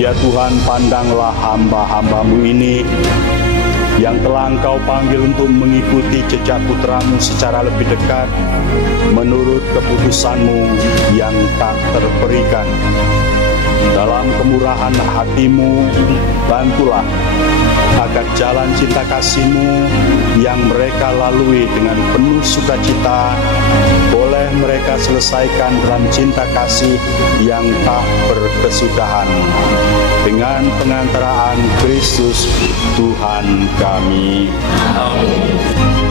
Ya Tuhan, pandanglah hamba-hamba-Mu ini yang telah Engkau panggil untuk mengikuti jejak putra-Mu secara lebih dekat menurut keputusan-Mu yang tak terperikan. Dalam kemurahan hati-Mu, bantulah agar jalan cinta kasih-Mu yang mereka lalui dengan penuh sukacita boleh mereka selesaikan dalam cinta kasih yang tak berkesudahan dengan pengantaraan Kristus Tuhan kami. Amin.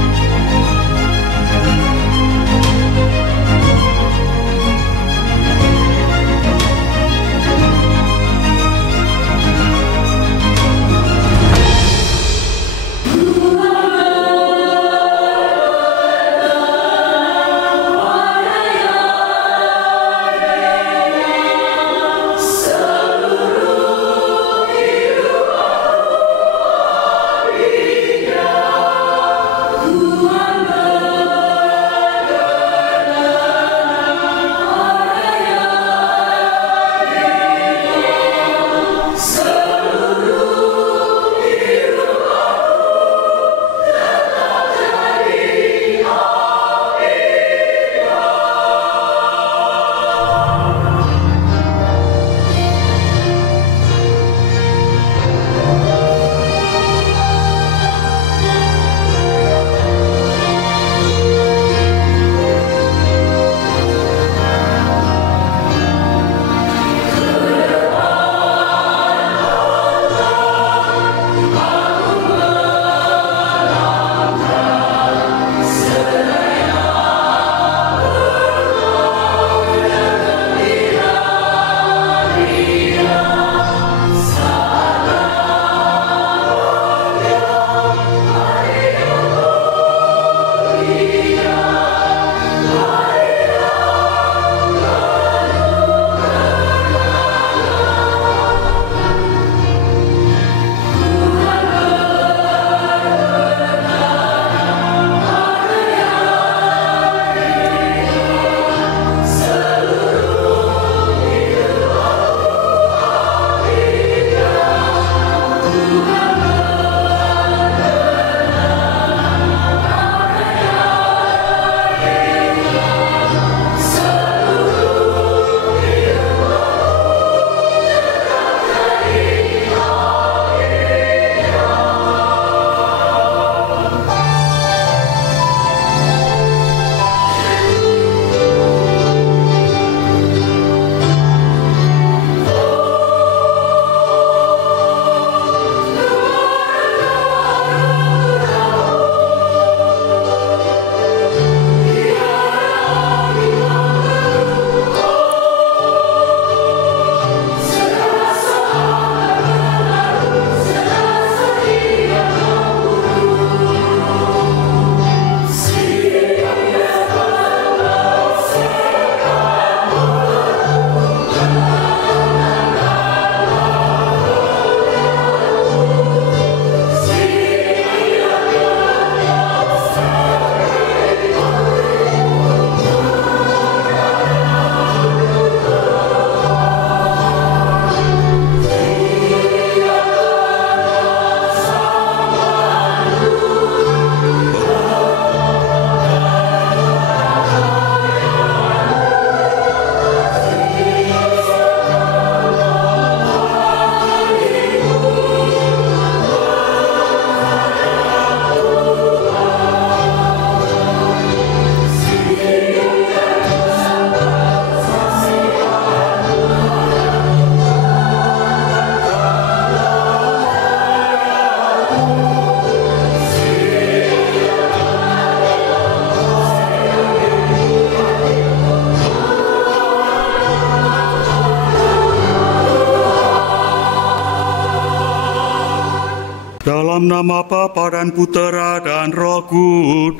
Dalam nama Bapa dan Putera dan Roh Kudus.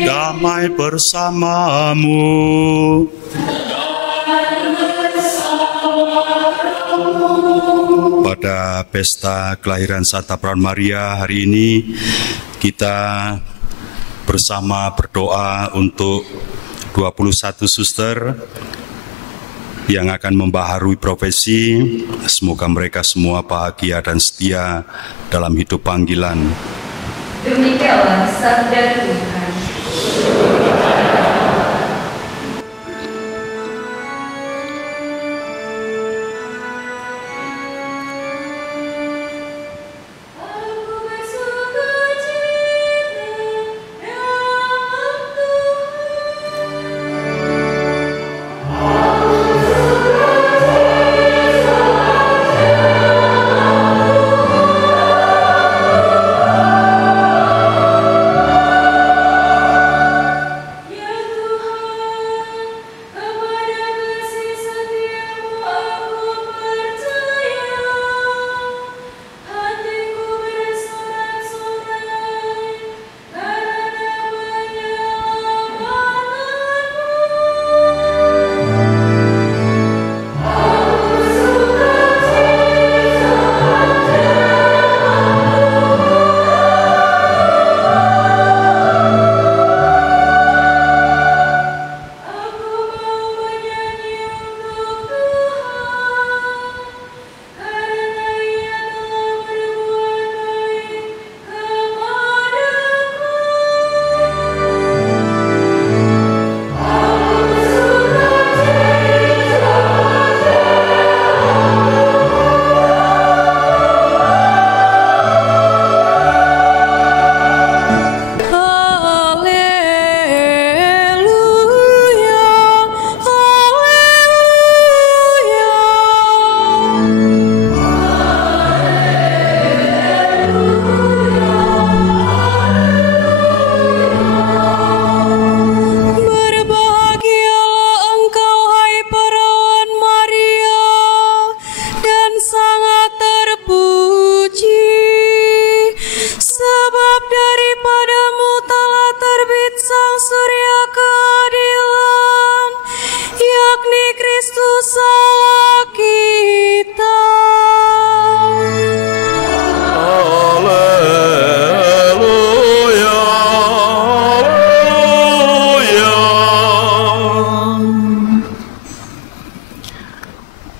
Damai bersamamu. Pada pesta kelahiran Santa Peran Maria hari ini, kita bersama berdoa untuk 21 suster yang akan membaharui profesi. Semoga mereka semua bahagia dan setia dalam hidup panggilan. Demikianlah sabda Tuhan.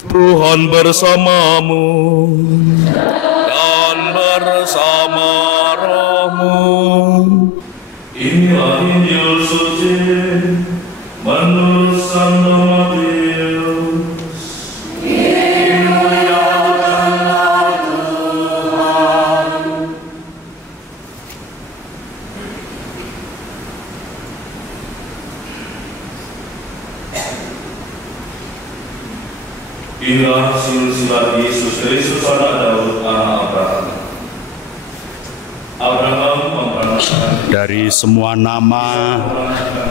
Tuhan bersamamu dan bersama rohmu. Inilah Injil suci menurut Santo Matius. Dimuliakanlah Tuhan. Inilah silsilah Yesus Kristus anak Daud, anak Abraham. Abraham memperanakan Dari semua nama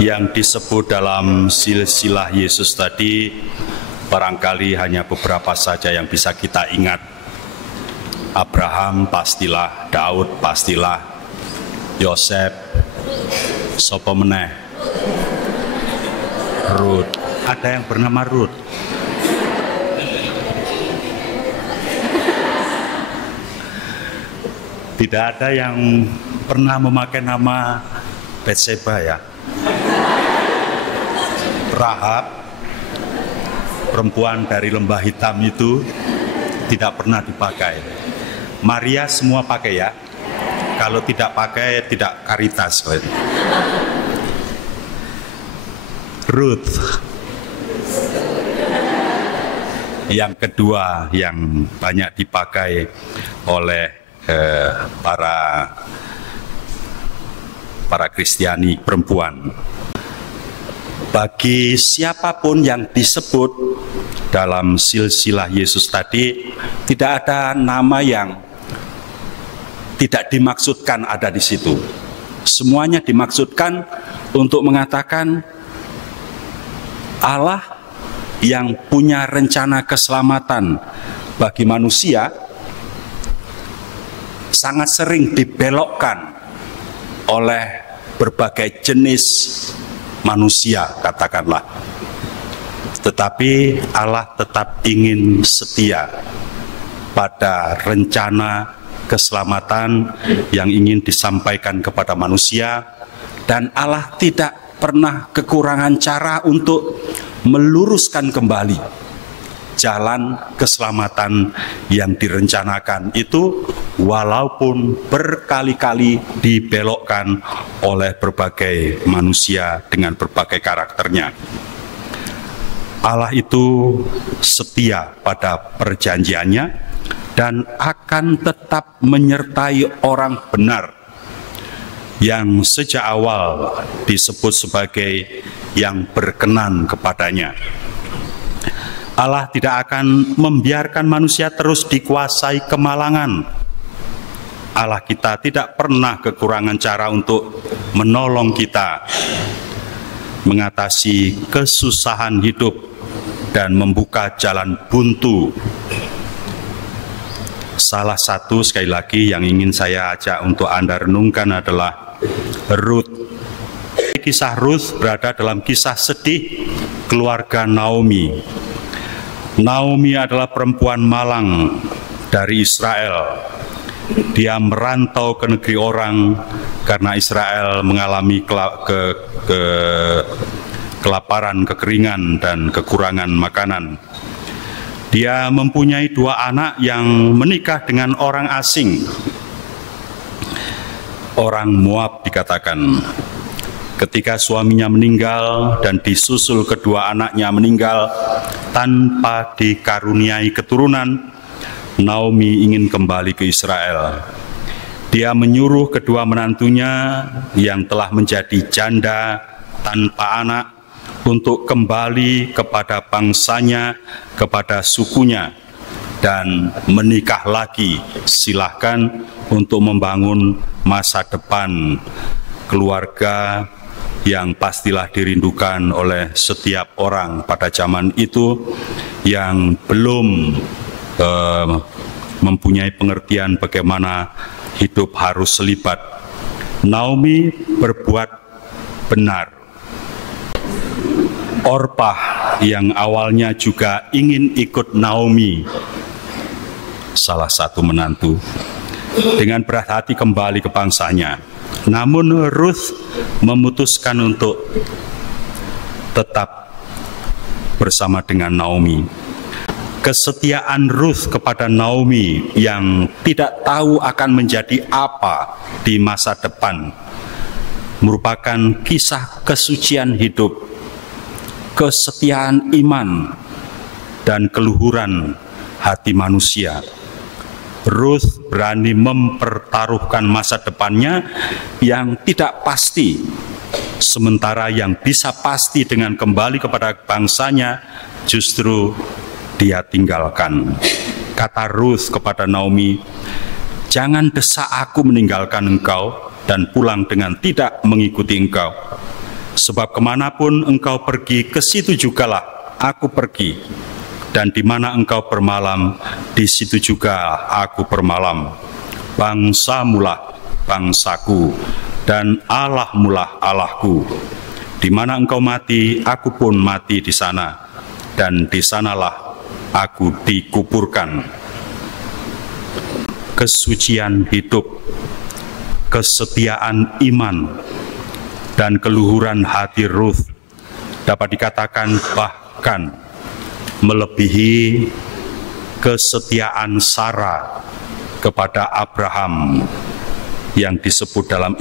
yang disebut dalam silsilah Yesus tadi, barangkali hanya beberapa saja yang bisa kita ingat. Abraham pastilah, Daud pastilah, Yosef, sopo meneh, Rut. Ada yang bernama Rut? Tidak ada yang pernah memakai nama Betseba ya. Rahab, perempuan dari lembah hitam itu tidak pernah dipakai. Maria semua pakai ya. Kalau tidak pakai tidak karitas. Ruth. Yang kedua yang banyak dipakai oleh para Kristiani perempuan. Bagi siapapun yang disebut dalam silsilah Yesus tadi, tidak ada nama yang tidak dimaksudkan ada di situ. Semuanya dimaksudkan untuk mengatakan Allah yang punya rencana keselamatan bagi manusia sangat sering dibelokkan oleh berbagai jenis manusia, katakanlah. Tetapi Allah tetap ingin setia pada rencana keselamatan yang ingin disampaikan kepada manusia, dan Allah tidak pernah kekurangan cara untuk meluruskan kembali jalan keselamatan yang direncanakan itu, walaupun berkali-kali dibelokkan oleh berbagai manusia dengan berbagai karakternya. Allah itu setia pada perjanjiannya dan akan tetap menyertai orang benar yang sejak awal disebut sebagai yang berkenan kepadanya. Allah tidak akan membiarkan manusia terus dikuasai kemalangan. Allah kita tidak pernah kekurangan cara untuk menolong kita mengatasi kesusahan hidup dan membuka jalan buntu. Salah satu sekali lagi yang ingin saya ajak untuk Anda renungkan adalah Ruth. Kisah Ruth berada dalam kisah sedih keluarga Naomi. Naomi adalah perempuan malang dari Israel. Dia merantau ke negeri orang karena Israel mengalami kelaparan, kekeringan, dan kekurangan makanan. Dia mempunyai 2 anak yang menikah dengan orang asing. Orang Moab dikatakan. Ketika suaminya meninggal dan disusul kedua anaknya meninggal tanpa dikaruniai keturunan, Naomi ingin kembali ke Israel. Dia menyuruh kedua menantunya yang telah menjadi janda tanpa anak untuk kembali kepada bangsanya, kepada sukunya, dan menikah lagi. Silahkan untuk membangun masa depan keluarga yang pastilah dirindukan oleh setiap orang pada zaman itu yang belum mempunyai pengertian bagaimana hidup harus selibat. Naomi berbuat benar. Orpah yang awalnya juga ingin ikut Naomi, salah satu menantu, dengan berat hati kembali ke bangsanya. Namun Ruth memutuskan untuk tetap bersama dengan Naomi. Kesetiaan Ruth kepada Naomi yang tidak tahu akan menjadi apa di masa depan merupakan kisah kesucian hidup, kesetiaan iman, dan keluhuran hati manusia. Ruth berani mempertaruhkan masa depannya yang tidak pasti, sementara yang bisa pasti dengan kembali kepada bangsanya justru dia tinggalkan. Kata Ruth kepada Naomi, "Jangan desak aku meninggalkan engkau dan pulang dengan tidak mengikuti engkau. Sebab kemanapun engkau pergi, ke situ jugalah aku pergi. Dan di mana engkau bermalam, di situ juga aku bermalam. Bangsamulah bangsaku, dan Allahmulah Allahku. Di mana engkau mati, aku pun mati di sana, dan di sanalah aku dikuburkan." Kesucian hidup, kesetiaan iman, dan keluhuran hati Ruth dapat dikatakan bahkan melebihi kesetiaan Sarah kepada Abraham yang disebut dalam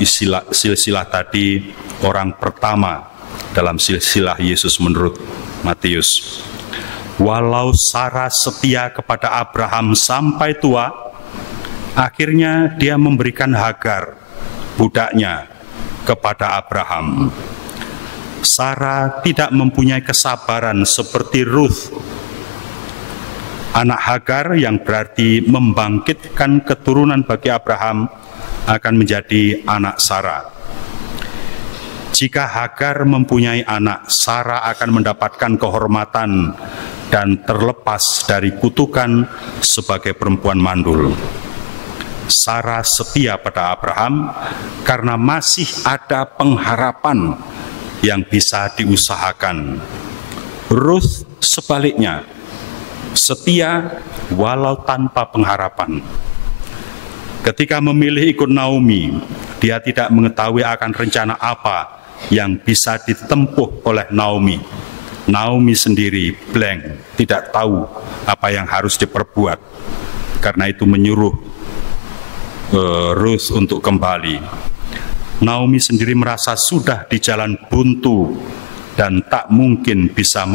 silsilah tadi orang pertama dalam silsilah Yesus menurut Matius. Walau Sarah setia kepada Abraham sampai tua, akhirnya dia memberikan Hagar, budaknya, kepada Abraham. Sarah tidak mempunyai kesabaran seperti Ruth. Anak Hagar yang berarti membangkitkan keturunan bagi Abraham akan menjadi anak Sarah. Jika Hagar mempunyai anak, Sarah akan mendapatkan kehormatan dan terlepas dari kutukan sebagai perempuan mandul. Sarah setia pada Abraham karena masih ada pengharapan yang bisa diusahakan. Ruth sebaliknya, setia walau tanpa pengharapan. Ketika memilih ikut Naomi, dia tidak mengetahui akan rencana apa yang bisa ditempuh oleh Naomi. Naomi sendiri blank, tidak tahu apa yang harus diperbuat. Karena itu menyuruh Ruth untuk kembali. Naomi sendiri merasa sudah di jalan buntu dan tak mungkin bisa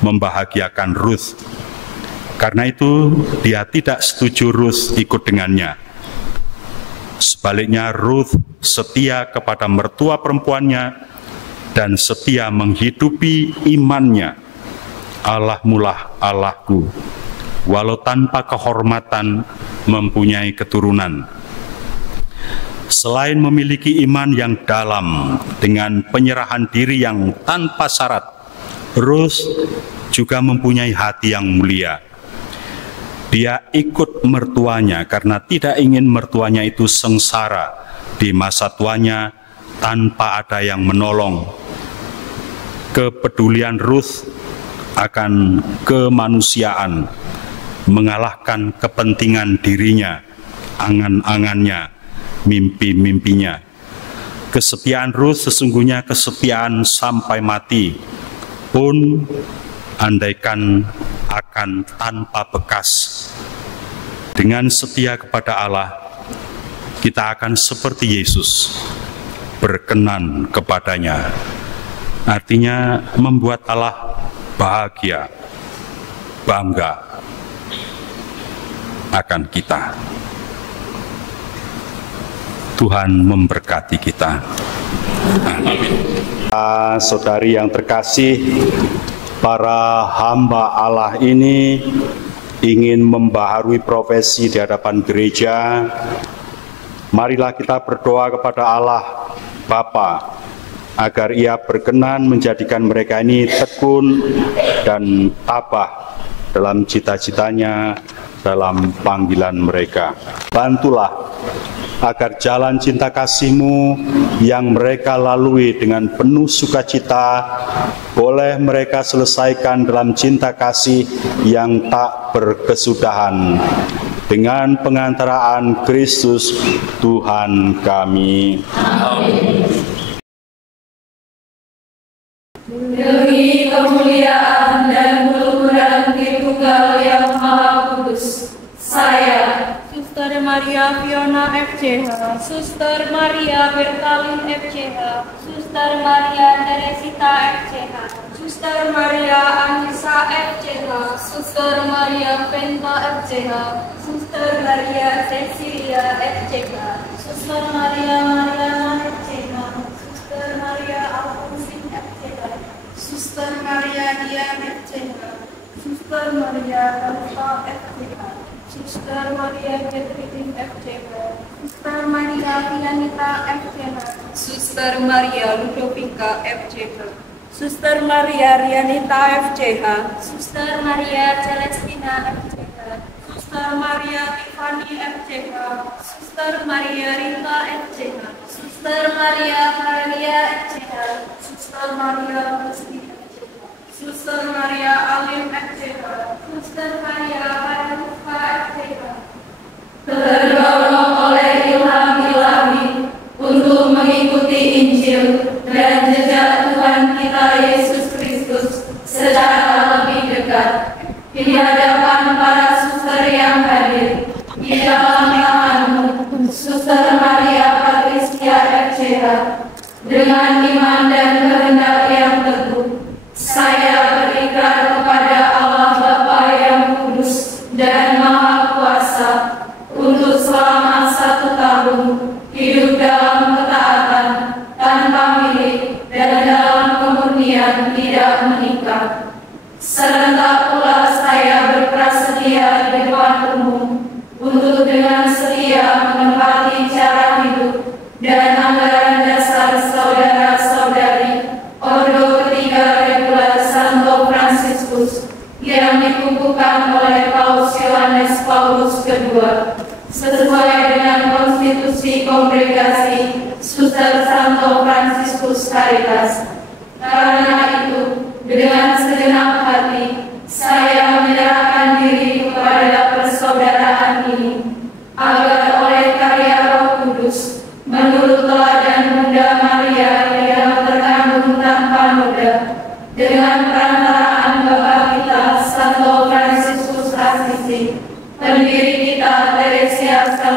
membahagiakan Ruth. Karena itu dia tidak setuju Ruth ikut dengannya. Sebaliknya Ruth setia kepada mertua perempuannya dan setia menghidupi imannya. Allahmulah Allahku, walau tanpa kehormatan mempunyai keturunan. Selain memiliki iman yang dalam dengan penyerahan diri yang tanpa syarat, Ruth juga mempunyai hati yang mulia. Dia ikut mertuanya karena tidak ingin mertuanya itu sengsara di masa tuanya tanpa ada yang menolong. Kepedulian Ruth akan kemanusiaan mengalahkan kepentingan dirinya, angan-angannya, mimpi-mimpinya. Kesetiaan Ruth sesungguhnya kesetiaan sampai mati, pun andaikan akan tanpa bekas. Dengan setia kepada Allah, kita akan seperti Yesus, berkenan kepadanya. Artinya membuat Allah bahagia, bangga akan kita. Tuhan memberkati kita. Amin. Saudari yang terkasih, para hamba Allah ini ingin membaharui profesi di hadapan gereja. Marilah kita berdoa kepada Allah Bapa agar Ia berkenan menjadikan mereka ini tekun dan tabah dalam cita-citanya, dalam panggilan mereka. Bantulah agar jalan cinta kasih-Mu yang mereka lalui dengan penuh sukacita boleh mereka selesaikan dalam cinta kasih yang tak berkesudahan dengan pengantaraan Kristus Tuhan kami. Amin. Demi kemuliaan dan keluhuran Tritunggal yang Maha Kudus, saya, Suster Maria Fiona FCH, Suster Maria Bertalin FCH, Suster Maria Teresita FCH, Suster Maria Anissa FCH, Suster Maria Penta FCH, Suster Maria Cecilia FCH, Suster Maria Mariana FCH, Suster Maria Alfonsin FCH, Suster Maria Dian FCH, Suster Maria Kalpa FCH, Suster Maria Catherine FCH, Suster Maria Pianita FCH, Suster Maria Ludovica FCH, Suster Maria Rianita FCH, Suster Maria Celestina FCH, Suster Maria Tiffany FCH, Suster Maria Rita FCH, Suster Maria Maria FCH, Suster Maria Musti FCH, Suster Maria Alim FCH, Suster Maria Harufa FCH. terdorong oleh ilham ilahi untuk mengikuti Injil dan jejak Tuhan kita Yesus Kristus secara lebih dekat di hadapan para suster yang hadir di dalam tanganmu, Suster Maria Patricia FCH, dengan iman dan kehendak yang teguh, saya berikrar kepada Allah Bapa yang kudus dan Maha Kuasa untuk selama 1 tahun hidup dalam ketaatan, tanpa milik, dan dalam kemurnian tidak menikah. Serentak pula saya berprasedia di depan umum untuk dengan setia menempati cara hidup dan anggaran dasar saudara-saudari Ordo Ketiga Regular Santo Fransiskus yang dikukuhkan oleh Paus Yohanes Paulus II sesuai dengan konstitusi kongregasi Suster Santo Fransiskus Caritas. Karena itu, dengan segenap hati, saya menyerahkan diri kepada persaudaraan ini, agar oleh karya Roh Kudus, menurut teladan Bunda Maria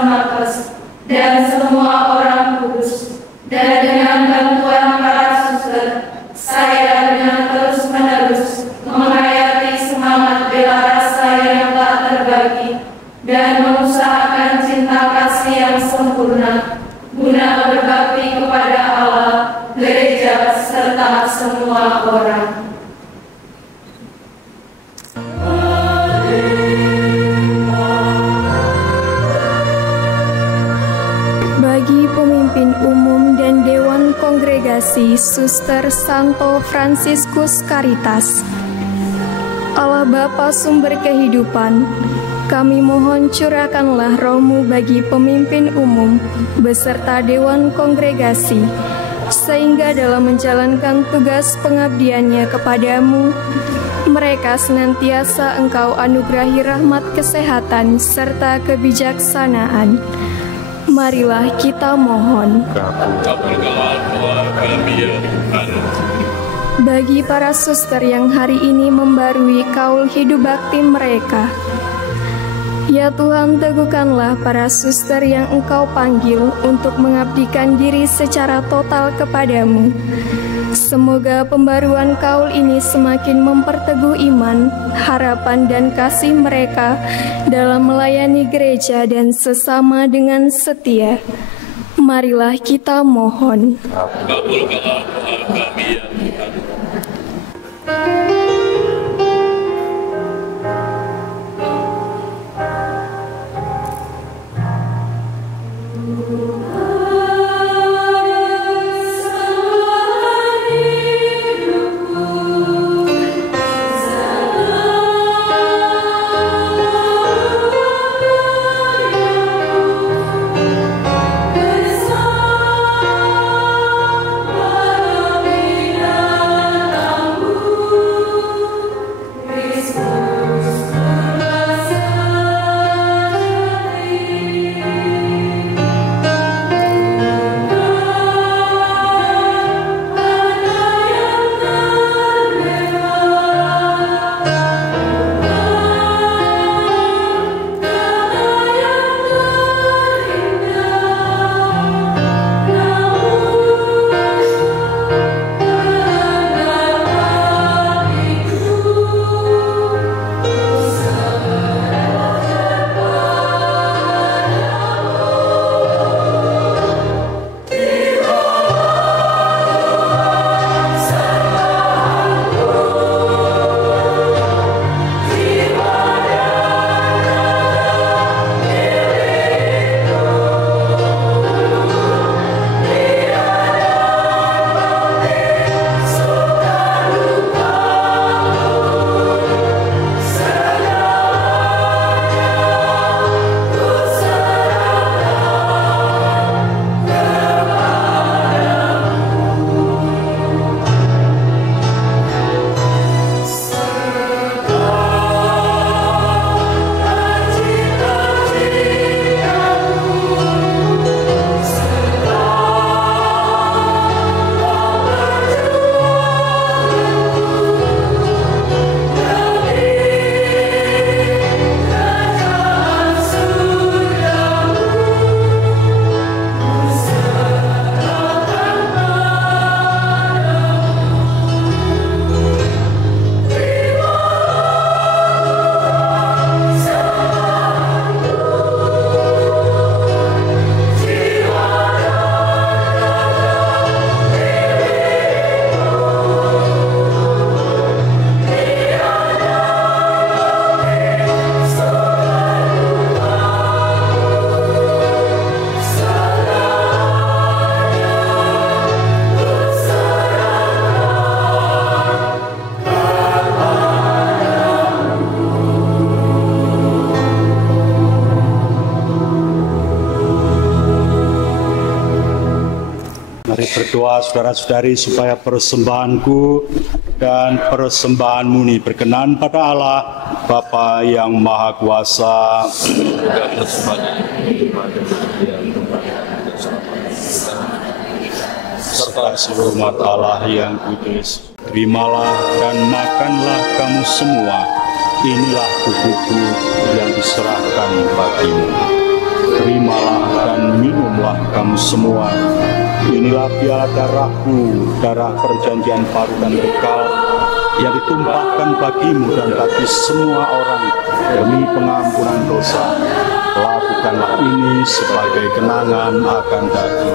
Markus, dan semua orang kudus, dan dengan bantuan para suster, saya dengan terus-menerus menghayati semangat bela rasa yang tak terbagi dan mengusahakan cinta kasih yang sempurna guna berbakti kepada Allah, gereja, serta semua orang. Bagi pemimpin umum dan Dewan Kongregasi Suster Santo Fransiskus Caritas, Allah Bapa sumber kehidupan, kami mohon curahkanlah roh-Mu bagi pemimpin umum beserta Dewan Kongregasi, sehingga dalam menjalankan tugas pengabdiannya kepadamu, mereka senantiasa Engkau anugerahi rahmat kesehatan serta kebijaksanaan. Marilah kita mohon. Bagi para suster yang hari ini membarui kaul hidup bakti mereka, ya Tuhan, teguhkanlah para suster yang Engkau panggil untuk mengabdikan diri secara total kepadamu. Semoga pembaruan kaul ini semakin memperteguh iman, harapan, dan kasih mereka dalam melayani gereja dan sesama dengan setia. Marilah kita mohon. Kabulkanlah doa kami ya Tuhan. Berdoa saudara-saudari supaya persembahanku dan persembahanmu ini berkenan pada Allah Bapa yang Maha Kuasa. Serta seluruh umat Allah yang kudus, terimalah dan makanlah kamu semua. Inilah tubuhku yang diserahkan bagimu. Terima kamu semua. Inilah piala darahku, darah perjanjian baru dan kekal, yang ditumpahkan bagimu dan bagi semua orang demi pengampunan dosa. Lakukanlah ini sebagai kenangan akan daku.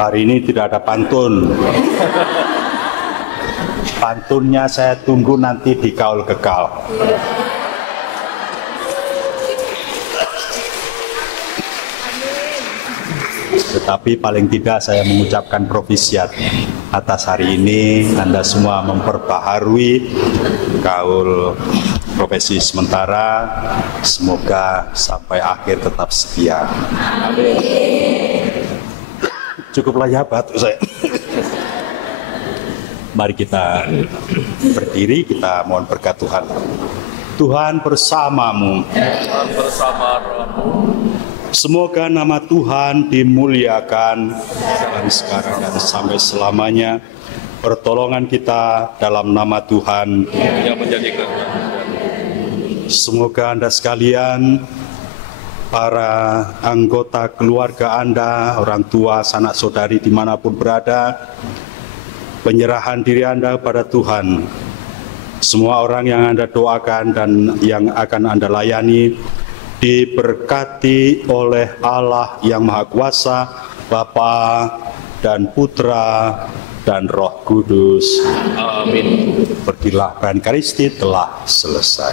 Hari ini tidak ada pantun. Pantunnya saya tunggu nanti di Kaul Kekal. Tetapi paling tidak saya mengucapkan propisiat atas hari ini. Anda semua memperbaharui Kaul Profesi Sementara. Semoga sampai akhir tetap setia. Amin. Cukuplah ya batu saya. Mari kita berdiri, kita mohon berkat Tuhan. Tuhan bersamamu. Tuhan bersama rohmu. Semoga nama Tuhan dimuliakan dari sekarang dan sampai selamanya. Pertolongan kita dalam nama Tuhan Yang menjadikan semoga Anda sekalian, para anggota keluarga Anda, orang tua, sanak saudari dimanapun berada, penyerahan diri Anda pada Tuhan. Semua orang yang Anda doakan dan yang akan Anda layani diberkati oleh Allah yang Maha Kuasa, Bapa dan Putra dan Roh Kudus. Amin. Pergilah, Eucharistia telah selesai.